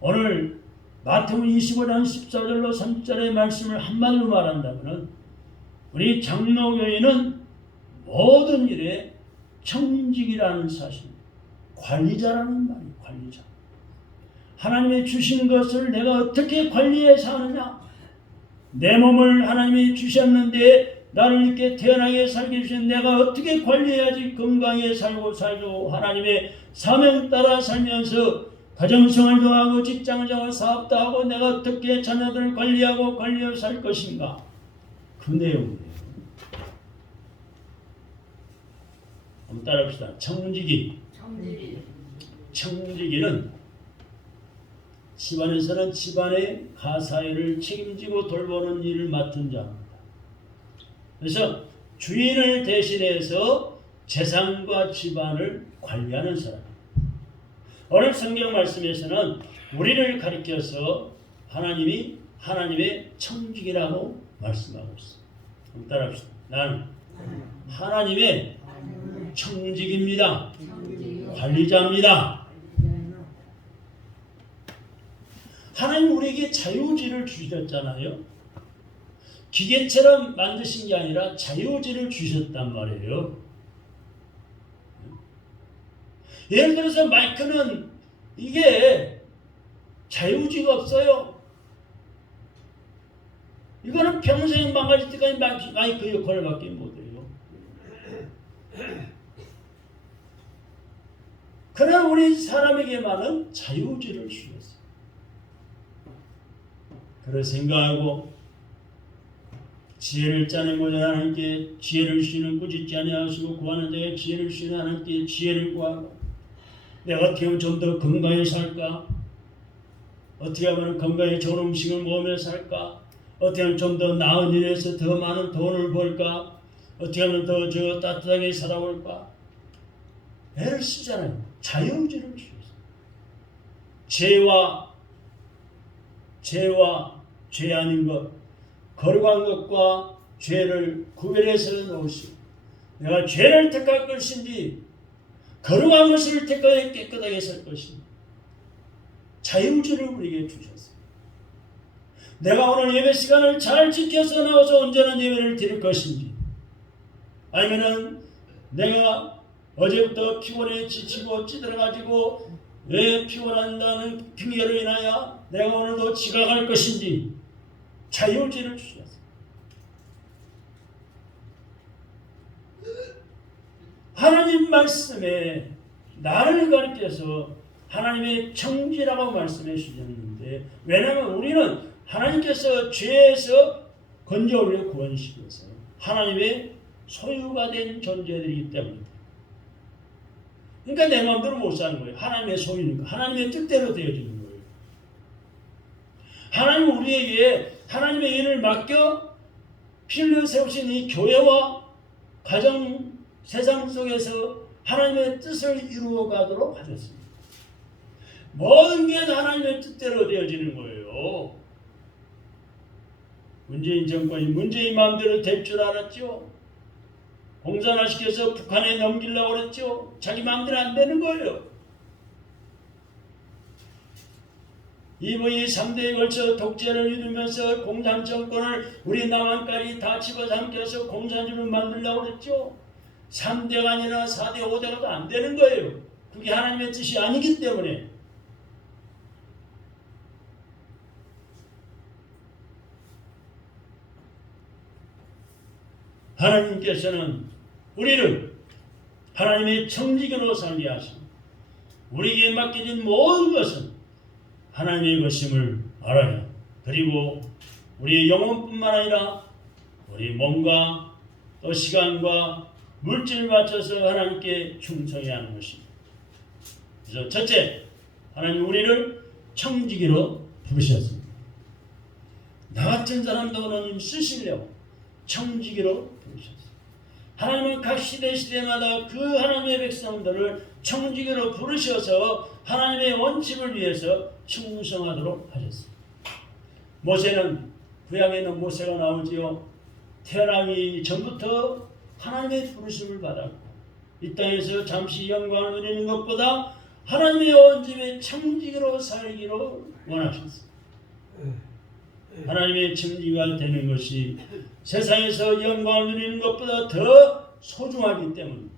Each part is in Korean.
오늘 마태복음 25장 14절로 3절의 말씀을 한마디로 말한다면 우리 장로교회는 모든 일에 청직이라는 사실, 관리자라는 말이에요. 관리자. 하나님이 주신 것을 내가 어떻게 관리해서 하느냐? 내 몸을 하나님이 주셨는데 나를 이렇게 태어나게 살게 주신 내가 어떻게 관리해야지 건강하게 살고 하나님의 사명 따라 살면서 가정생활도 하고 직장생활 사업도 하고 내가 어떻게 자녀들을 관리하고 살 것인가? 그 내용이에요. 한번 따라합시다. 청지기는 집안에서는 집안의 가사일을 책임지고 돌보는 일을 맡은 자입니다. 그래서 주인을 대신해서 재산과 집안을 관리하는 사람입니다. 오늘 성경 말씀에서는 우리를 가리켜서 하나님이 하나님의 청지기라고 말씀하고 있습니다. 한번 따라합시다. 나는 하나님의 청지기입니다. 관리자입니다. 하나님 우리에게 자유의지를 주셨잖아요. 기계처럼 만드신 게 아니라 자유의지를 주셨단 말이에요. 예를 들어서 마이크는 이게 자유의지가 없어요. 이거는 평생 망가질 때까지 마이크 역할을 맡긴 못해요. 그러나 우리 사람에게만은 자유의지를 주셨어요. 그걸 생각하고 지혜를 짜내고자 하나님께 지혜를 주시는 꾸짖지 아니하시고 구하는 자에게 지혜를 주시는 하나님께 지혜를 구하고 내가 어떻게 하면 좀 더 건강히 살까? 어떻게 하면 건강에 좋은 음식을 먹으며 살까? 어떻게 하면 좀 더 나은 일에서 더 많은 돈을 벌까? 어떻게 하면 더 따뜻하게 살아볼까? 애를 쓰잖아요. 자유의지를 주셨어요. 죄와 죄 아닌 것, 거룩한 것과 죄를 구별해서 놓으시고 내가 죄를 택할 것인지 거룩한 것을 택하여 깨끗하게 살 것인지 자유의지를 우리에게 주셨어요. 내가 오늘 예배 시간을 잘 지켜서 나와서 온전한 예배를 드릴 것인지 아니면은 내가 어제부터 피곤해 지치고 찌들어가지고 왜 피곤한다는 핑계로 인하여 내가 오늘도 지각할 것인지 자유의지를 주셨어요. 하나님 말씀에 나를 가리켜서 하나님의 청지라고 말씀해 주셨는데 왜냐하면 우리는 하나님께서 죄에서 건져 올려 구원시켜서 하나님의 소유가 된 존재들이기 때문입니다. 그러니까 내 마음대로 못 사는 거예요. 하나님의 소유니까. 하나님의 뜻대로 되어지는 거예요. 하나님 우리에게 하나님의 일을 맡겨 필요 세우신 이 교회와 가정 세상 속에서 하나님의 뜻을 이루어가도록 하셨습니다. 모든 게 하나님의 뜻대로 되어지는 거예요. 문재인 정권이 문재인 마음대로 될 줄 알았죠. 공산화시켜서 북한에 넘기려고 그랬죠. 자기 마음대로 안 되는 거예요. 이번이 3대에 걸쳐 독재를 이루면서 공산 정권을 우리 남한까지 다 집어삼켜서 공산주의를 만들려고 그랬죠. 3대가 아니라 4대, 5대가 안 되는 거예요. 그게 하나님의 뜻이 아니기 때문에. 하나님께서는 우리를 하나님의 청지기로 살게 하시고 우리에게 맡겨진 모든 것은 하나님의 것임을 알아야 그리고 우리의 영혼뿐만 아니라 우리 몸과 또 시간과 물질을 바쳐서 하나님께 충성해야 하는 것입니다. 그래서 첫째, 하나님 우리를 청지기로 부르셨습니다. 나 같은 사람도 하나님 쓰시려고 청지기로 부르셨습니다. 하나님은 각 시대마다 그 하나님의 백성들을 청지기로 부르셔서 하나님의 원칙을 위해서 충성하도록 하셨습니다. 모세는 구약에는 모세가 나오지요. 태어나기 전부터 하나님의 부르심을 받았고 이 땅에서 잠시 영광을 누리는 것보다 하나님의 온 집에 청지기로 살기로 원하셨습니다. 하나님의 청지기가 되는 것이 세상에서 영광을 누리는 것보다 더 소중하기 때문입니다.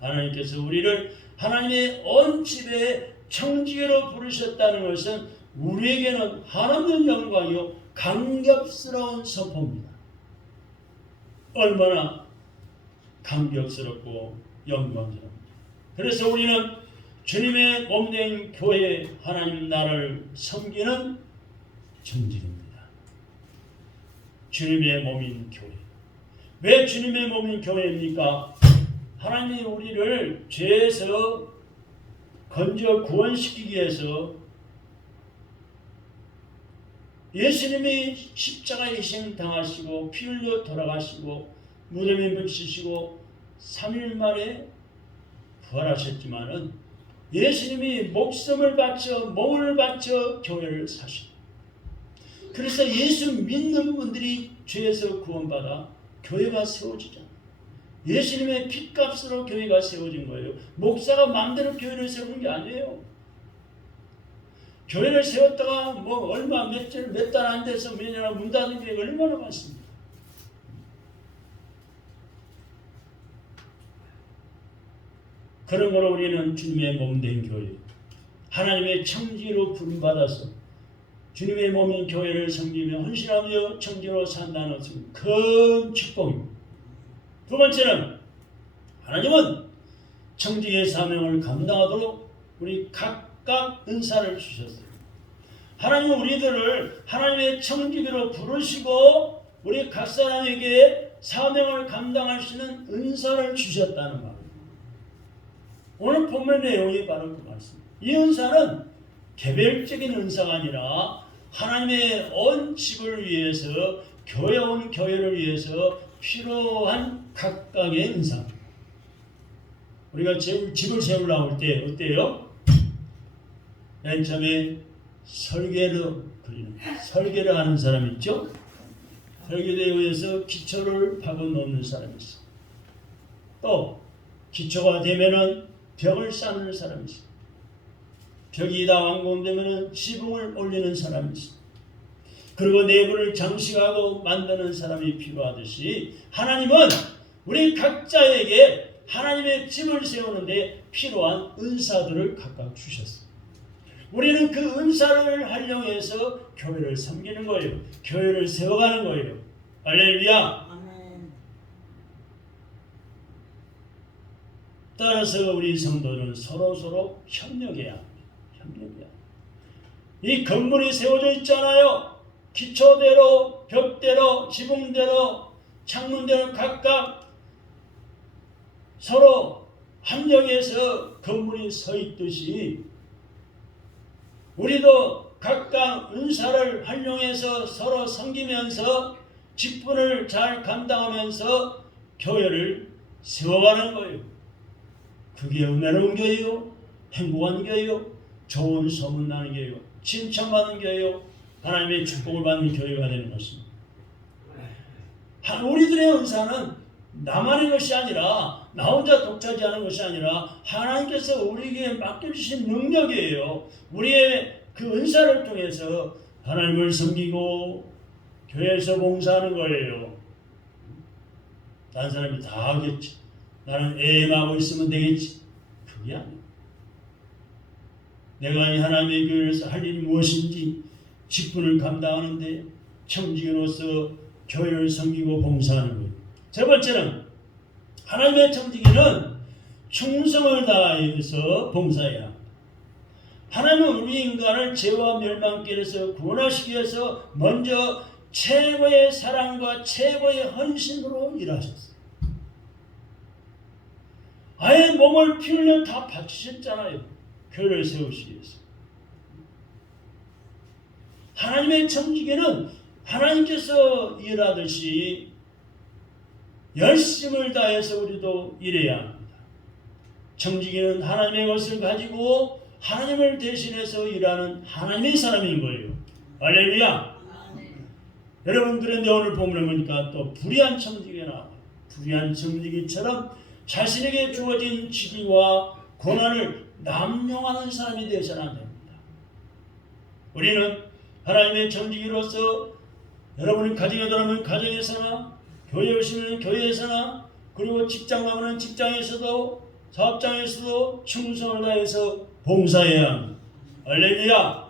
하나님께서 우리를 하나님의 온 집에 청지기로 부르셨다는 것은 우리에게는 하나님의 영광이요 감격스러운 선포입니다. 얼마나 감격스럽고 영광스럽습니다. 그래서 우리는 주님의 몸된 교회, 하나님 나라를 섬기는 청지기입니다. 주님의 몸인 교회. 왜 주님의 몸인 교회입니까? 하나님이 우리를 죄에서 건져 구원시키기 위해서 예수님이 십자가에 희생당하시고 피 흘려 돌아가시고 무덤에 묻히시고 3일 만에 부활하셨지만은 예수님이 목숨을 바쳐 몸을 바쳐 교회를 사십니다. 그래서 예수 믿는 분들이 죄에서 구원받아 교회가 세워지잖아요. 예수님의 핏값으로 교회가 세워진 거예요. 목사가 마음대로 교회를 세우는 게 아니에요. 교회를 세웠다가 뭐 얼마 몇 달 안 돼서 몇 년 문 닫은 교회가 얼마나 많습니다. 그러므로 우리는 주님의 몸된 교회, 하나님의 청지로 부름받아서 주님의 몸인 교회를 섬기며 헌신하며 청지로 산다는 것은 큰 축복입니다. 두 번째는 하나님은 청지기의 사명을 감당하도록 우리 각각 은사를 주셨어요. 하나님은 우리들을 하나님의 청지기로 부르시고 우리 각 사람에게 사명을 감당할 수 있는 은사를 주셨다는 말입니다. 오늘 본문 내용이 바로 그 말씀입니다. 이 은사는 개별적인 은사가 아니라 하나님의 온 집을 위해서 교회 온 교회를 위해서 필요한 각각의 은사. 우리가 집을 세우려고 할 때 어때요? 맨 처음에 설계를 하는 사람 있죠? 설계대에 의해서 기초를 파고 놓는 사람이 있어. 또 기초가 되면은 벽을 쌓는 사람이 있어. 벽이 다 완공되면은 지붕을 올리는 사람이 있어. 그리고 내부를 장식하고 만드는 사람이 필요하듯이 하나님은 우리 각자에게 하나님의 집을 세우는데 필요한 은사들을 각각 주셨어요. 우리는 그 은사를 활용해서 교회를 섬기는 거예요. 교회를 세워가는 거예요. 할렐루야. 아멘. 따라서 우리 성도는 서로 협력해야 합니다. 협력해야. 이 건물이 세워져 있잖아요. 기초대로, 벽대로, 지붕대로, 창문대로 각각 서로 합력해서 건물이 서 있듯이 우리도 각각 은사를 활용해서 서로 섬기면서 직분을 잘 감당하면서 교회를 세워가는 거예요. 그게 은혜로운 교회요, 행복한 교회요, 좋은 소문나는 교회요, 칭찬받는 교회요, 하나님의 축복을 받는 교회가 되는 것입니다. 우리들의 은사는 나만의 것이 아니라 나 혼자 독차지하는 것이 아니라 하나님께서 우리에게 맡겨주신 능력이에요. 우리의 그 은사를 통해서 하나님을 섬기고 교회에서 봉사하는 거예요. 다른 사람이 다 하겠지. 나는 애임하고 있으면 되겠지. 그게 아니에요. 내가 이 하나님의 교회에서 할 일이 무엇인지 직분을 감당하는데 청지기로서 교회를 섬기고 봉사하는 거예요. 세 번째는 하나님의 청지기는 충성을 다해서 봉사해야 합니다. 하나님은 우리 인간을 죄와 멸망길에서 구원하시기 위해서 먼저 최고의 사랑과 최고의 헌신으로 일하셨어요. 아예 몸을 피 흘려 다 바치셨잖아요. 교회를 세우시기 위해서. 하나님의 청지기는 하나님께서 일하듯이 열심을 다해서 우리도 일해야 합니다. 청지기는 하나님의 것을 가지고 하나님을 대신해서 일하는 하나님의 사람인 거예요. 할렐루야. 여러분, 그런데 오늘 본문을 보니까 또 불의한 청지기가 나와요. 불의한 청지기처럼 자신에게 주어진 직위와 권한을 남용하는 사람이 되어서는 안 됩니다. 우리는 하나님의 청지기로서 여러분이 가정에 들어가면 가정에서나 교회에 오시면 교회에서나 그리고 직장 가면 직장에서도 사업장에서도 충성을 다해서 봉사해야 합니다. 할렐루야.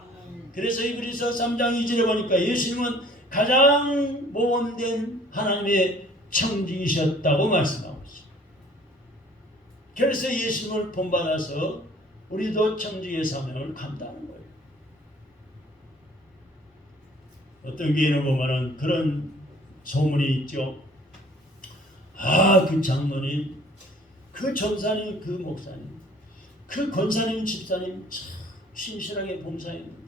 그래서 이브리서 3장 2절에 보니까 예수님은 가장 모범된 하나님의 청지기셨다고 말씀하고 있습니다. 그래서 예수님을 본받아서 우리도 청지기의 사명을 감당하는 거예요. 어떤 교회는 보면은 그런 소문이 있죠. 그 장로님, 그 전사님, 그 목사님, 그 권사님, 집사님 참 신실하게 봉사했는데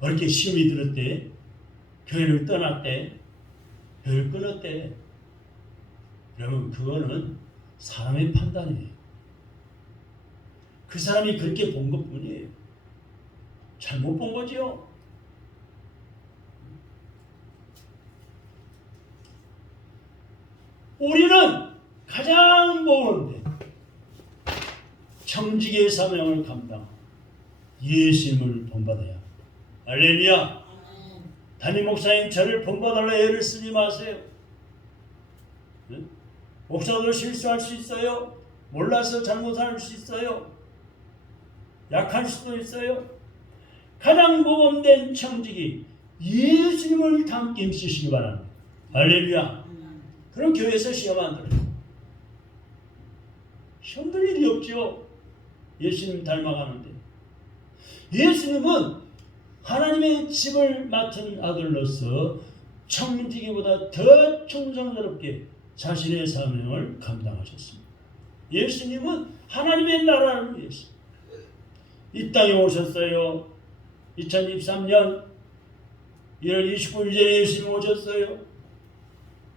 그렇게 시험이 들었대, 교회를 떠났대, 교회를 끊었대. 그러면 그거는 사람의 판단이에요. 그 사람이 그렇게 본 것뿐이에요. 잘못 본 거지요. 우리는 가장 모범된 청지기의 사명을 감당 예수님을 본받아야 합니다. 할렐루야. 담임 목사님 저를 본받으려 애를 쓰지 마세요. 네? 목사도 실수할 수 있어요. 몰라서 잘못할 수 있어요. 약할 수도 있어요. 가장 모범된 청지기 예수님을 닮게 힘쓰시기 바랍니다. 할렐루야. 그럼 교회에서 시험 안 들어요. 시험 들 일이 없죠. 예수님 닮아가는데. 예수님은 하나님의 집을 맡은 아들로서 청지기보다 더 충성스럽게 자신의 사명을 감당하셨습니다. 예수님은 하나님의 나라를 위해서 이 땅에 오셨어요. 2023년 1월 29일에 예수님 오셨어요.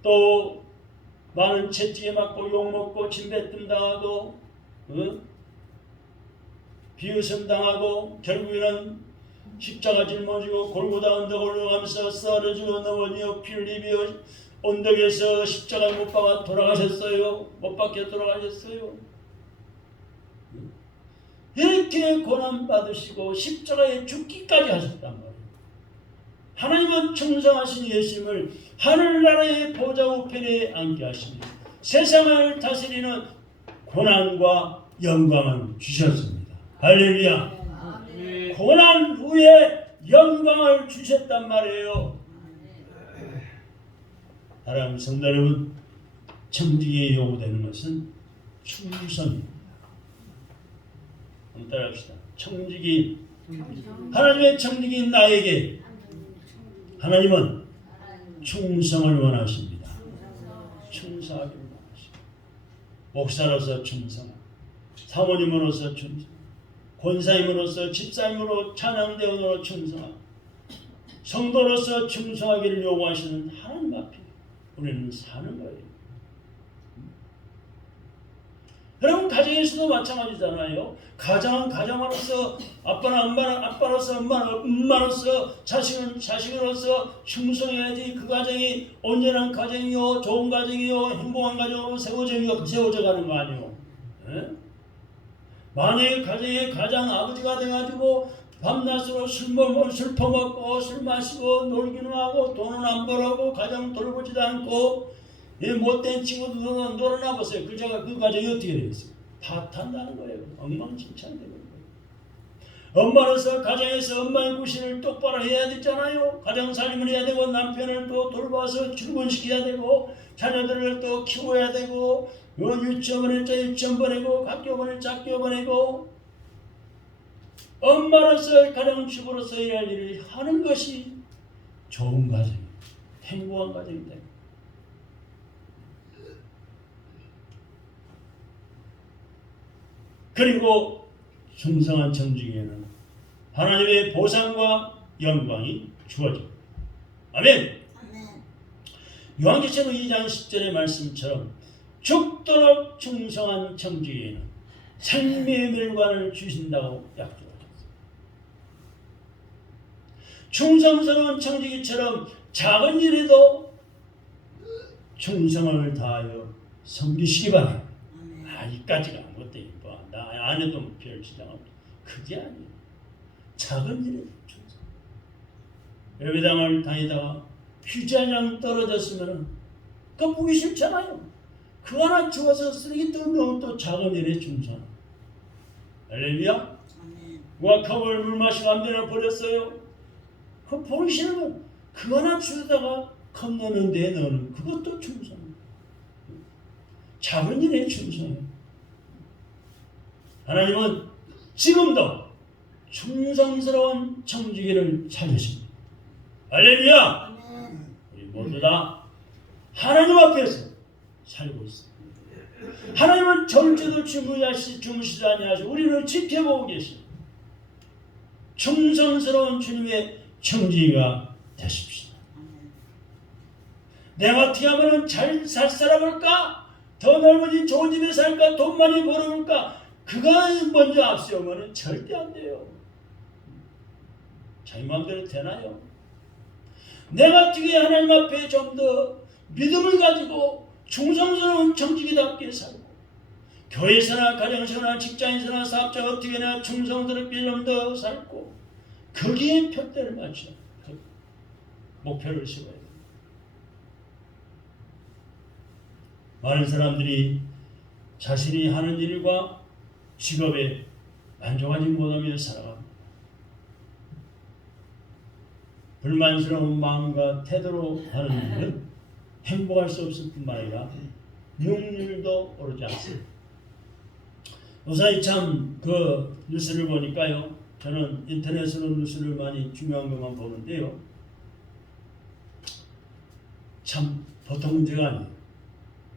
또 많은 채찍에 맞고 욕먹고 침뱉음 당하고 비웃음 당하고 결국에는 십자가 짊어지고 골고다 언덕을 올라가면서 쓰러지고 넘어지고 피를 입혀 언덕에서 십자가 못 박아 돌아가셨어요. 못 박혀 돌아가셨어요. 이렇게 고난받으시고 십자가에 죽기까지 하셨단 말이에요. 하나님은 충성하신 예수님을 하늘나라의 보좌 우편에 앉게 하십니다. 세상을 다스리는 고난과 영광을 주셨습니다. 할렐루야. 고난 후에 영광을 주셨단 말이에요. 사랑하는 성도 여러분, 청지기에 요구되는 것은 충성입니다. 한번 따라합시다. 청지기, 하나님의 청지기인 나에게 하나님은 충성을 원하십니다. 충성하기를 원하십니다. 목사로서 충성, 사모님으로서 충성, 권사님으로서 집사님으로 찬양대원으로 충성하고 성도로서 충성하기를 요구하시는 하나님 앞에 우리는 사는 거예요. 여러분 가정에서도 마찬가지잖아요. 가정은 가정으로서 아빠는 아빠로서 엄마로서 자식은 자식으로서 충성해야지 그 가정이 온전한 가정이요 좋은 가정이요 행복한 가정으로 세워져 가는 거 아니에요. 네? 만약에 가정에 가장 아버지가 돼가지고 밤낮으로 술 퍼먹고 술 마시고 놀기는 하고 돈은 안 벌어고 가정 돌보지도 않고 못된 친구도 놀아나 보세요. 그 가정이 어떻게 되겠어요? 파탄나는 거예요. 엉망진창 되는 거예요. 엄마로서 가정에서 엄마의 구실을 똑바로 해야 되잖아요. 가정 살림을 해야 되고 남편을 또 돌봐서 출근시켜야 되고 자녀들을 또 키워야 되고 유치원 보내고 학교 보내고 엄마로서 가정주부로서 해야 할 일을 하는 것이 좋은 가정입니다. 행복한 가정입니다. 그리고 충성한 청지기에는 하나님의 보상과 영광이 주어집니다. 아멘. 요한계시록 2장 10절의 말씀처럼 죽도록 충성한 청지기에는 생명의 멸관을 주신다고 약속하셨습니다. 충성스러운 청지기처럼 작은 일에도 충성을 다하여 섬기시기 바랍니다. 이까지가 아무것도 이뻐. 안 해도 별 지장합니다. 그게 아니에요. 작은 일에 충성. 예배당을 다니다가 휴지 한 장 떨어졌으면 그거 보기 싫잖아요. 그거 하나 주워서 쓰레기 넣으면 또 작은 일에 충성. 할렐루야. 우악하고 물 마시고 안되나 버렸어요. 그거 보기 싫으면 그거 하나 주워다가 컵 넣는 데에 넣는 그것도 충성. 작은 일에 충성해요. 하나님은 지금도 충성스러운 청지기를 찾으십니다. 할렐루야! 우리 모두 다 하나님 앞에서 살고 있습니다. 하나님은 절대도 주무시지 아니하시고 우리를 지켜보고 계십니다. 충성스러운 주님의 청지기가 되십시오. 내가 어떻게 하면 잘 살 사람일까? 더 넓어진 좋은 집에 살까? 돈 많이 벌어올까? 그거 먼저 앞세우면 절대 안 돼요. 자기 마음대로 되나요? 내가 어떻게 하나님 앞에 좀 더 믿음을 가지고 충성스러운 청지기답게 살고 교회에서나 가정에서나 직장에서나 사업자 어떻게 내가 충성스럽게 좀 더 살고 거기에 표대를 맞춰 목표를 세워야 돼요. 많은 사람들이 자신이 하는 일과 직업에 만족하지 못하며 살아갑니다. 불만스러운 마음과 태도로 하는 일은 행복할 수 없을 뿐만 아니라 능률도 오르지 않습니다. 요새 참 그 뉴스를 보니까요. 저는 인터넷으로 뉴스를 많이 중요한 것만 보는데요. 참 보통 문제가 아니에요.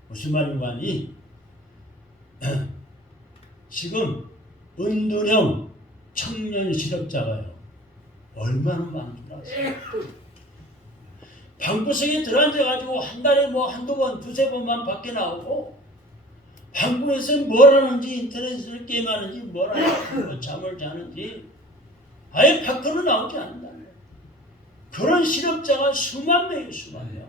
무슨 말인가 하니 지금 은둔형 청년 실업자가요. 얼마나 많은 줄 아세요? 방구석에 들어앉아가지고 한 달에 뭐 한두 번, 두세 번만 밖에 나오고 방구에서 뭘 하는지 인터넷에서 게임하는지 뭘 하는지 뭐 잠을 자는지 아예 밖으로 나오지 않는다. 그런 실업자가 수만 명이에요. 수만 명.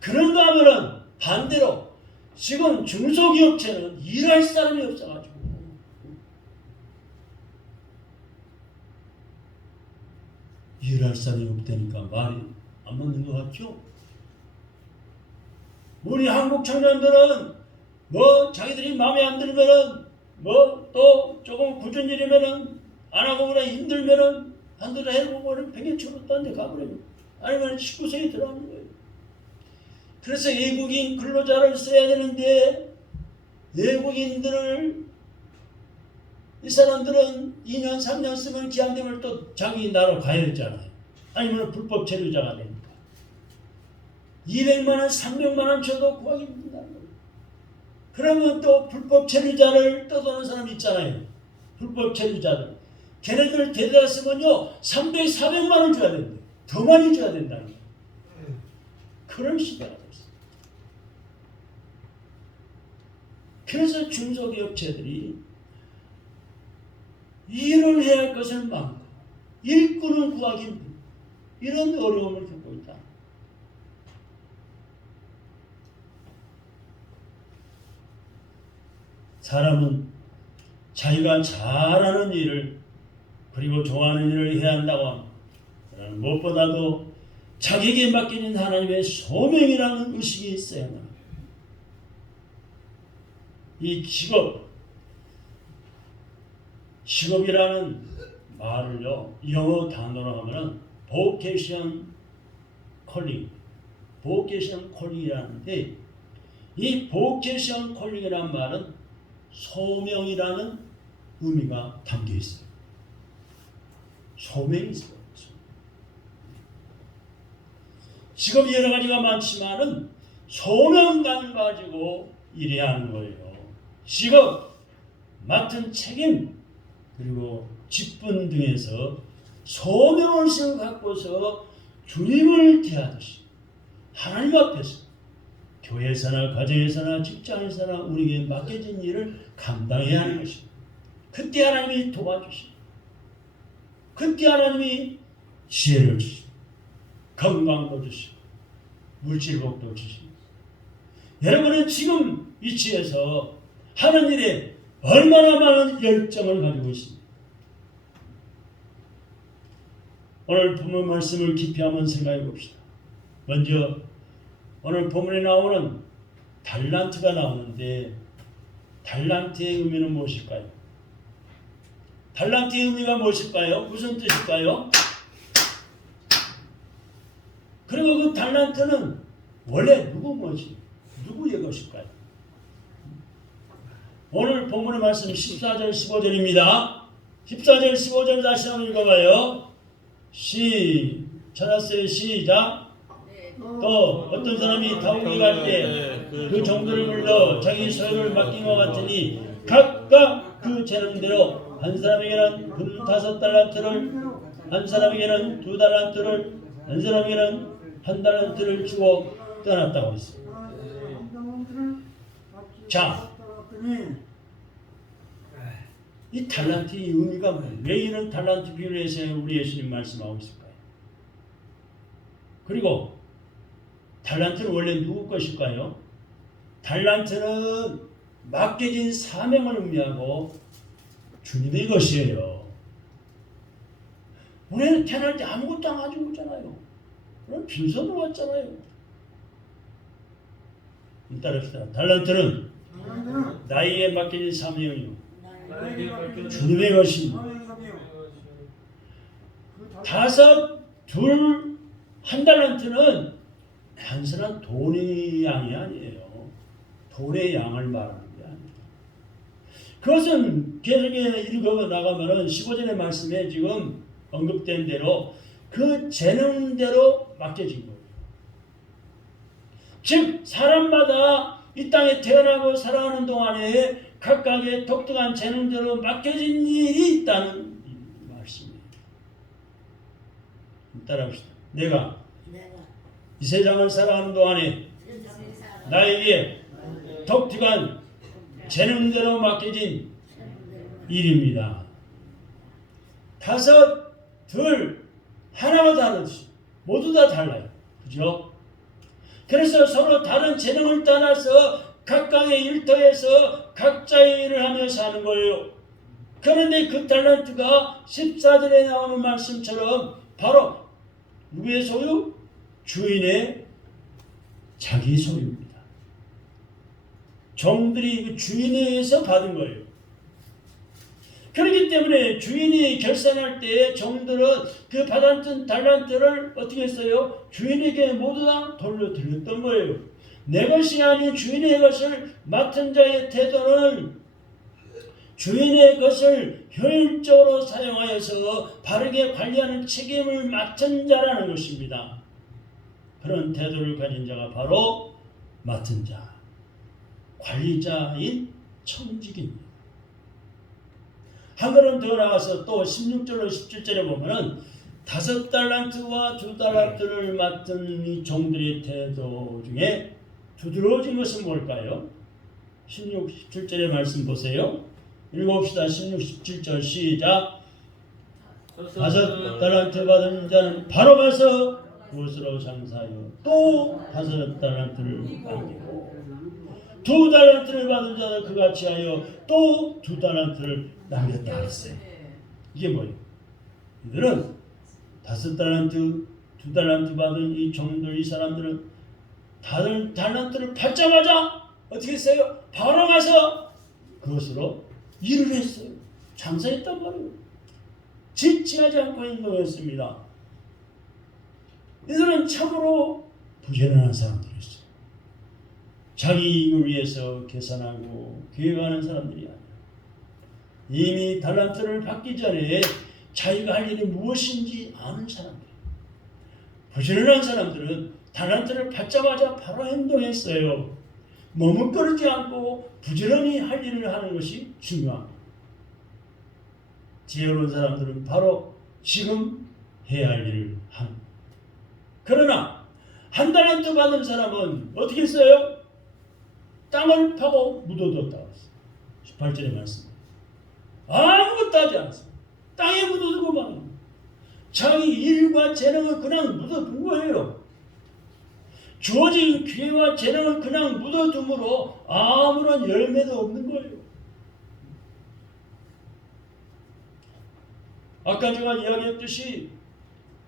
그런가 하면은 반대로 지금 중소기업체는 일할 사람이 없어가지고 일할 사람이 없다니까 말이 안 맞는 것 같죠? 우리 한국 청년들은 뭐 자기들이 마음에 안 들면은 뭐 또 조금 굳은 일이면은 안 하고 그래 힘들면은 안 들어 해보고는 팽개치고 딴 데 가버리면 아니면 19세에 들어가는 거예요. 그래서 외국인 근로자를 써야 되는데 외국인들을 이 사람들은 2년 3년 쓰면 기한되면 또 자기 나라로 가야 되잖아요. 아니면 불법 체류자가 되니까 200만 원 300만 원 줘도 구하기 힘든다는 거예요. 그러면 또 불법 체류자를 떠도는 사람이 있잖아요. 불법 체류자들 걔네들 데려다 쓰면요 300, 400만 원 줘야 된대요. 더 많이 줘야 된다는 거예요. 그런 시대가 됐어요. 그래서 중소기업체들이 일을 해야 할 것은 많고 일꾼을 구하기 힘든 이런 어려움을 겪고 있다. 사람은 자기가 잘하는 일을 그리고 좋아하는 일을 해야 한다고 합니다. 그러나 무엇보다도 자기에게 맡겨진 하나님의 소명이라는 의식이 있어야만 합니다. 이 직업이라는 말을요 영어 단어로 하면은 vocation calling이라는데 이 vocation calling이라는 말은 소명이라는 의미가 담겨 있어요. 소명이 있어요. 직업이 여러 가지가 많지만은 소명감 가지고 일해야 하는 거예요. 직업, 맡은 책임, 그리고 직분 등에서 소명의식을 갖고서 주님을 대하듯이 하나님 앞에서 교회에서나 가정에서나 직장에서나 우리에게 맡겨진 일을 감당해야 하는 것입니다. 그때 하나님이 도와주시고 그때 하나님이 지혜를 주시고 건강도 주시고 물질복도 주시고 여러분은 지금 위치에서 하는 일에 얼마나 많은 열정을 가지고 있습니다. 오늘 본문 말씀을 깊이 한번 생각해 봅시다. 먼저 오늘 본문에 나오는 달란트가 나오는데 달란트의 의미는 무엇일까요? 달란트의 의미가 무엇일까요? 무슨 뜻일까요? 그리고 그 달란트는 원래 누구의 것일까요? 오늘 본문의 말씀 14절 15절입니다. 14절 15절 다시 한번 읽어봐요. 찾았어요. 시작. 또 어떤 사람이 다우기 갈 때 그 종들을 불러 자기 소유를 맡긴 것 같으니 각각 그 재능대로 한 사람에게는 금 5달란트를, 한 사람에게는 2달란트를, 한 사람에게는 1달란트를 주고 떠났다고 했습니다. 자, 이 달란트의 의미가 뭐예요? 왜 이런 달란트 비유를 해서 우리 예수님 말씀하고 있을까요? 그리고 달란트는 원래 누구 것일까요? 달란트는 맡겨진 사명을 의미하고 주님의 것이에요. 우리는 태어날 때 아무것도 안 가지고 있잖아요. 그럼 빈손으로 왔잖아요. 따라합시다. 달란트는 나에게 맡겨진 사명이요 주님의 것입니다. 5, 2, 1달란트는 단순한 돈의 양이 아니에요. 돈의 양을 말하는 게 아니에요. 그것은 계속해 읽어 나가면은 15절의 말씀에 지금 언급된 대로 그 재능대로 맡겨진 거예요. 즉 사람마다 이 땅에 태어나고 살아가는 동안에 각각의 독특한 재능대로 맡겨진 일이 있다는 말씀이에요. 따라합시다. 내가 이 세상을 살아가는 동안에 나에게 독특한 재능대로 맡겨진 일입니다. 5, 2, 하나가 다르지. 모두 다 달라요. 그죠? 그래서 서로 다른 재능을 따라서 각각의 일터에서 각자의 일을 하며 사는 거예요. 그런데 그 달란트가 14절에 나오는 말씀처럼 바로 누구의 소유? 주인의 자기 소유입니다. 종들이 그 주인에 의해서 받은 거예요. 그렇기 때문에 주인이 결산할 때 종들은 그 받았던 달란트를 어떻게 했어요? 주인에게 모두 다 돌려드렸던 거예요. 내 것이 아닌 주인의 것을 맡은 자의 태도는 주인의 것을 효율적으로 사용하여서 바르게 관리하는 책임을 맡은 자라는 것입니다. 그런 태도를 가진 자가 바로 맡은 자, 관리자인 청직입니다. 한 걸음 더 나가서 또 16절로 17절에 보면은 5달란트와 2달란트를 맡은 이 종들의 태도 중에 두드러진 것은 뭘까요? 16, 17절의 말씀 보세요. 읽어봅시다. 16, 17절 시작. 5달란트 받은 자는 바로 가서 그것으로 장사하여 또 5달란트를 남기고 2달란트를 받은 자는 그같이 하여 또 2달란트를 남겼다 했어요. 이게 뭐예요? 이들은 5달란트, 2달란트 받은 이 종들, 이 사람들은 다른 달란트를 받자마자 어떻게 했어요? 바로 가서 그것으로 일을 했어요. 장사했단 말이에요. 지체하지 않고 행동했습니다. 이들은 참으로 부지런한 사람들이었어요. 자기 이익을 위해서 계산하고 계획하는 사람들이 아니라 이미 달란트를 받기 전에 자기가 할 일이 무엇인지 아는 사람들. 부지런한 사람들은 달란트를 받자마자 바로 행동했어요. 머뭇거리지 않고 부지런히 할 일을 하는 것이 중요합니다. 지혜로운 사람들은 바로 지금 해야 할 일을 합니다. 그러나 1달란트 받은 사람은 어떻게 했어요? 땅을 파고 묻어뒀다고 했어요. 18절의 말씀. 아무것도 하지 않았어요. 땅에 묻어두고 막 자기 일과 재능을 그냥 묻어둔 거예요. 주어진 기회와 재능을 그냥 묻어둠으로 아무런 열매도 없는 거예요. 아까 제가 이야기했듯이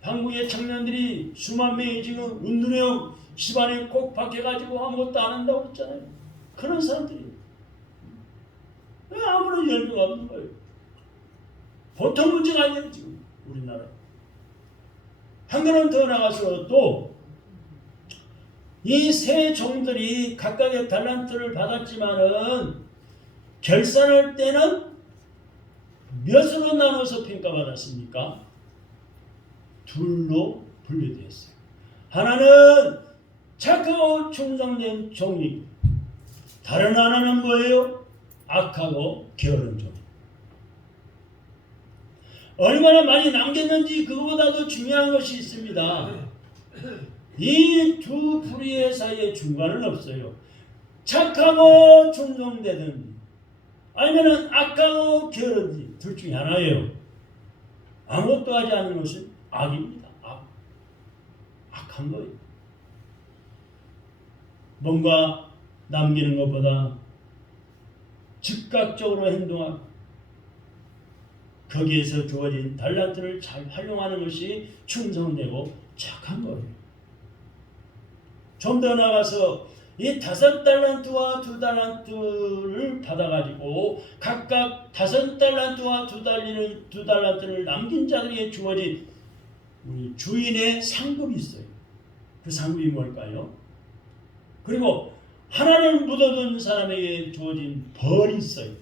한국의 청년들이 수만 명이 지금 운동형 집안에 꼭 박혀가지고 아무것도 안 한다고 했잖아요. 그런 사람들이 왜 아무런 열매가 없는 거예요. 보통 문제가 아니에요 지금 우리나라. 한 걸음 더 나가서 또 이 세 종들이 각각의 달란트를 받았지만은 결산할 때는 몇으로 나눠서 평가받았습니까? 둘로 분류되었어요. 하나는 착하고 충성된 종이, 다른 하나는 뭐예요? 악하고 게으른 종. 얼마나 많이 남겼는지 그거보다도 중요한 것이 있습니다. 이 두 불의의 사이에 중간은 없어요. 착하고 충성되든 아니면 악하고 게으른지 둘 중에 하나예요. 아무것도 하지 않는 것은 악입니다. 악한 거예요. 뭔가 남기는 것보다 즉각적으로 행동하고 거기에서 주어진 달란트를 잘 활용하는 것이 충성되고 착한 거예요. 좀 더 나가서 이 5달란트와 2달란트를 받아가지고 각각 5달란트와 2달란트를 남긴 자들에게 주어진 우리 주인의 상급이 있어요. 그 상급이 뭘까요? 그리고 하나를 묻어둔 사람에게 주어진 벌이 있어요.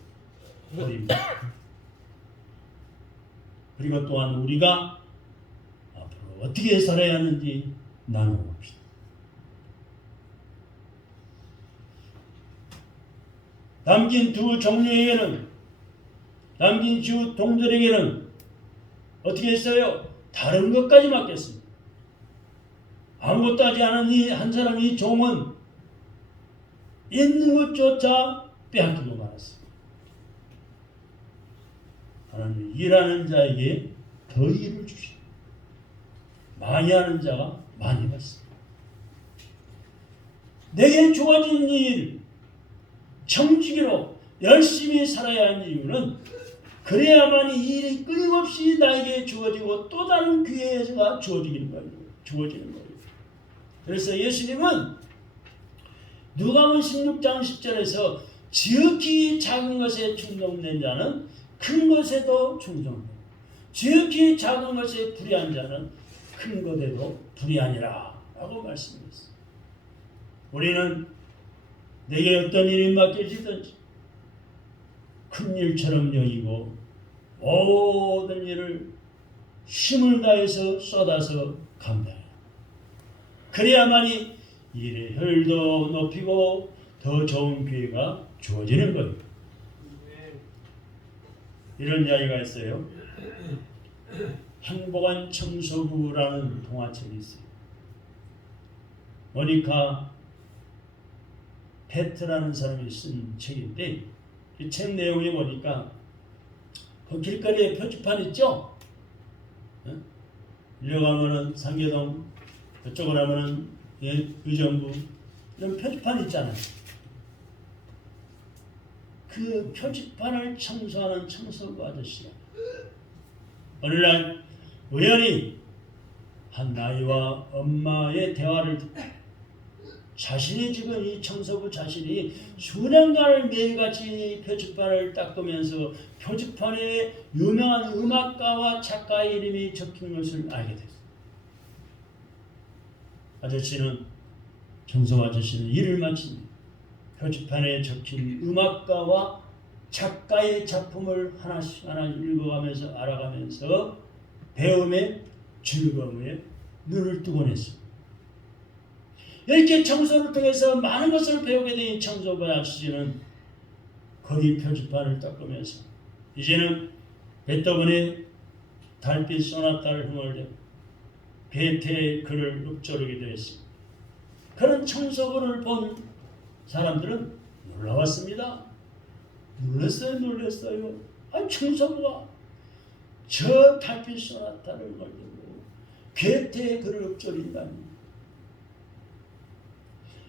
벌입니다. 그리고 또한 우리가 앞으로 어떻게 살아야 하는지 나눠봅시다. 남긴 두 종류에게는, 남긴 주 동들에게는 어떻게 했어요? 다른 것까지 맡겼습니다. 아무것도 하지 않은 이 한 사람이 종은 있는 것조차 빼앗기고 말았습니다. 하나님 일하는 자에게 더 일을 주시고 많이 하는 자가 많이 받습니다. 내게 주어진 일 청지기로 열심히 살아야 하는 이유는 그래야만 이 일이 끊임없이 나에게 주어지고 또 다른 기회가 주어지는 거예요. 그래서 예수님은 누가복음 16장 10절에서 지극히 작은 것에 충성된 자는 큰 것에도 충성되고 지극히 작은 것에 불의한 자는 큰 것에도 불의하니라 라고 말씀했습니다. 우리는 내게 어떤 일이 맡겨지든지 큰 일처럼 여기고 모든 일을 힘을 다해서 쏟아서 감당해요. 그래야만이 일의 효율도 높이고 더 좋은 기회가 주어지는 거예요. 이런 이야기가 있어요. 행복한 청소부라는 동화책이 있어요. 모니카 페트라는 사람이 쓴 책인데 이 책 내용에 보니까 그 길거리에 표지판 있죠? 이리 가면은 상계동, 그쪽으로 가면은 의정부 이런 표지판 있잖아요. 그 표지판을 청소하는 청소부 아저씨가 어느 날 우연히 한 아이와 엄마의 대화를 듣고 자신이 지금 이 청소부 자신이 수년간을 매일같이 표지판을 닦으면서 표지판에 유명한 음악가와 작가의 이름이 적힌 것을 알게 됐어요. 청소부 아저씨는 일을 마친 표지판에 적힌 음악가와 작가의 작품을 하나씩 읽어가면서 알아가면서 배움의 즐거움에 눈을 뜨곤 했습니다. 이렇게 청소를 통해서 많은 것을 배우게 된 청소부 아저씨는 거기 표지판을 닦으면서 이제는 베토벤의 달빛 소나타를 흥얼대고 베테의 글을 읊조르게 되었습니다. 그런 청소부를 본 사람들은 놀라웠습니다. 놀랐어요. 청소부가 저 달빛 소나타를 흥얼대고 베테의 글을 읊조린다니.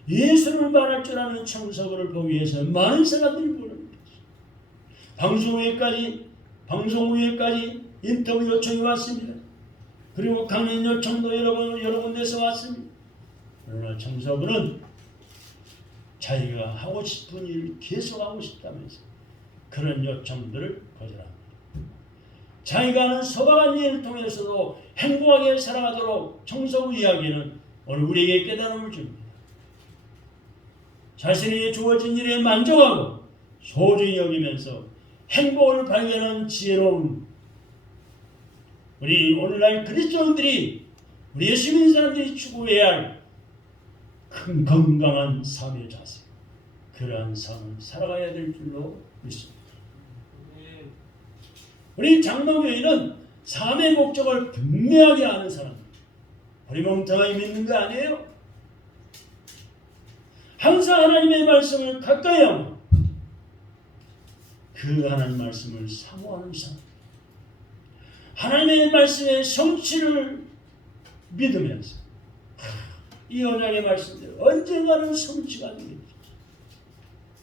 예수를 말할 줄 아는 청소부를 보기 위해서 많은 사람들이 모릅니다. 방송 후에까지 인터뷰 요청이 왔습니다. 그리고 강연 요청도 여러 군데서 왔습니다. 그러나 청소부는 자기가 하고 싶은 일을 계속하고 싶다면서 그런 요청들을 거절합니다. 자기가 하는 소박한 일을 통해서도 행복하게 살아가도록 청소부 이야기는 오늘 우리에게 깨달음을 줍니다. 자신에게 주어진 일에 만족하고 소중히 여기면서 행복을 발견하는 지혜로운 우리 오늘날 그리스도인들이 우리 예수 믿는 사람들이 추구해야 할 큰 건강한 삶의 자세, 그러한 삶을 살아가야 될 줄로 믿습니다. 우리 장로교회는 삶의 목적을 분명하게 아는 사람입니다. 허리멍텅하게 믿는 거 아니에요. 항상 하나님의 말씀을 가까이 하고 그 하나님 말씀을 사모하는 사람, 하나님의 말씀의 성취를 믿으면서 이 언약의 말씀대로 언젠가는 성취가 되겠죠.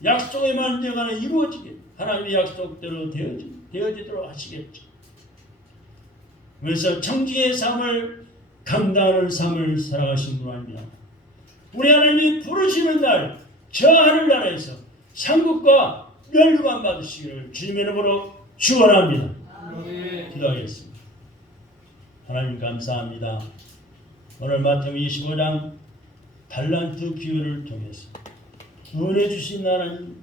약속의 말대로는 이루어지게 하나님의 약속대로 되어지도록 하시겠죠. 그래서 청지의 삶을 감당하는 삶을 살아가신 분 아닙니다. 우리 하나님이 부르시는 날 저 하늘나라에서 상급과 멸류관 받으시기를 주님의 이름으로 축원합니다. 기도하겠습니다. 하나님 감사합니다. 오늘 마태복음 25장 달란트 기회를 통해서 구원해 주신 하나님